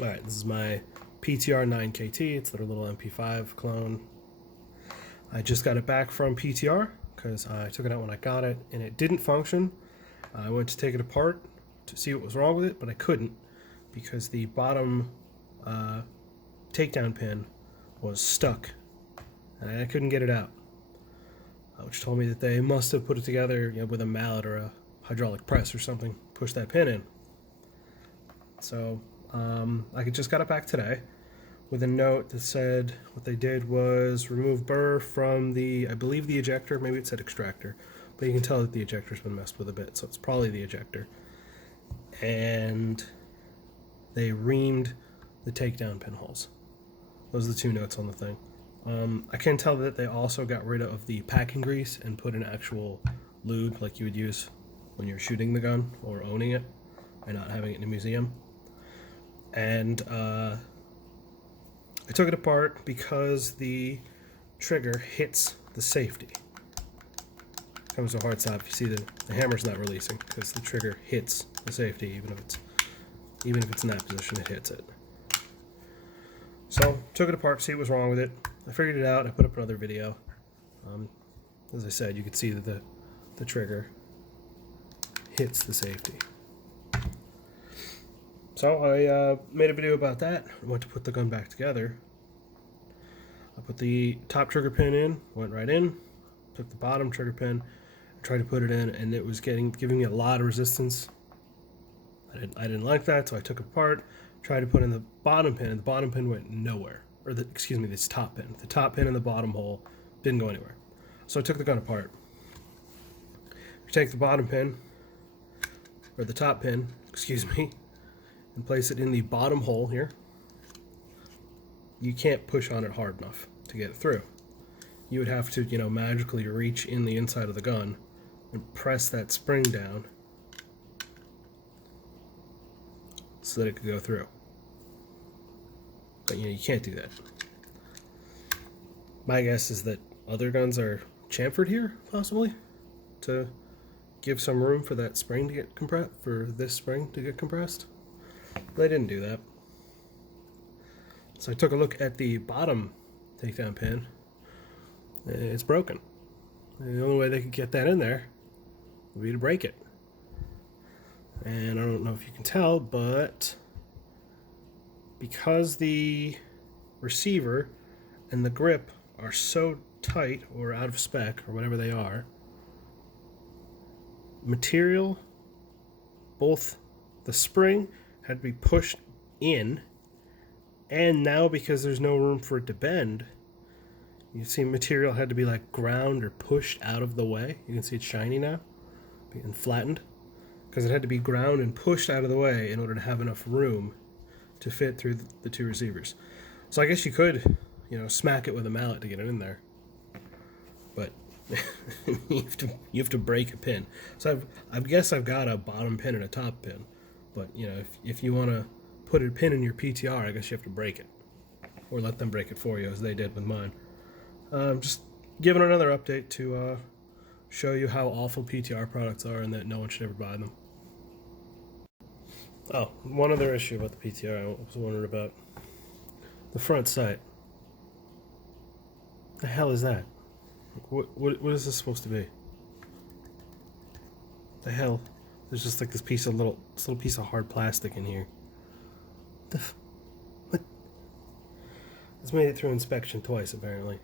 Alright, this is my PTR 9KT. It's their little MP5 clone. I just got it back from PTR because I took it out when I got it and it didn't function. I went to take it apart to see what was wrong with it, but I couldn't because the bottom takedown pin was stuck and I couldn't get it out, which told me that they must have put it together, with a mallet or a hydraulic press or something, push that pin in. So I just got it back today with a note that said what they did was remove burr from the, I believe the ejector, maybe it said extractor, but you can tell that the ejector's been messed with a bit, so it's probably the ejector. And they reamed the takedown pinholes. Those are the two notes on the thing. I can tell that they also got rid of the packing grease and put an actual lube like you would use when you're shooting the gun or owning it and not having it in a museum. And I took it apart because the trigger hits the safety. Comes to a hard stop. You see the hammer's not releasing because the trigger hits the safety, even if it's in that position, it hits it. So took it apart to see what was wrong with it. I figured it out. I put up another video. As I said, you could see that the trigger hits the safety. So I made a video about that. I went to put the gun back together. I put the top trigger pin in, went right in, took the bottom trigger pin, tried to put it in, and it was giving me a lot of resistance. I didn't like that, so I took it apart, tried to put in the bottom pin, and the bottom pin went nowhere. Or this top pin. The top pin in the bottom hole didn't go anywhere. So I took the gun apart. You take the bottom pin, or the top pin, and place it in the bottom hole here. You can't push on it hard enough to get it through. You would have to, magically reach in the inside of the gun and press that spring down so that it could go through. But you can't do that. My guess is that other guns are chamfered here, possibly, to give some room for that spring to get compressed, for this spring to get compressed. They didn't do that. So I took a look at the bottom takedown pin. It's broken. And the only way they could get that in there would be to break it. And I don't know if you can tell, but because the receiver and the grip are so tight or out of spec or whatever they are, material, both the spring had to be pushed in, and now because there's no room for it to bend, you see material had to be like ground or pushed out of the way. You can see it's shiny now and flattened because it had to be ground and pushed out of the way in order to have enough room to fit through the two receivers. So I guess you could, smack it with a mallet to get it in there, but you have to break a pin. So I guess I've got a bottom pin and a top pin, but if you want to put a pin in your PTR, I guess you have to break it, or let them break it for you, as they did with mine. Just giving another update to show you how awful PTR products are and that no one should ever buy them. Oh, one other issue about the PTR I was wondering about. The front sight. The hell is that? What is this supposed to be? The hell? There's just like this little piece of hard plastic in here. What? It's made it through inspection twice, apparently.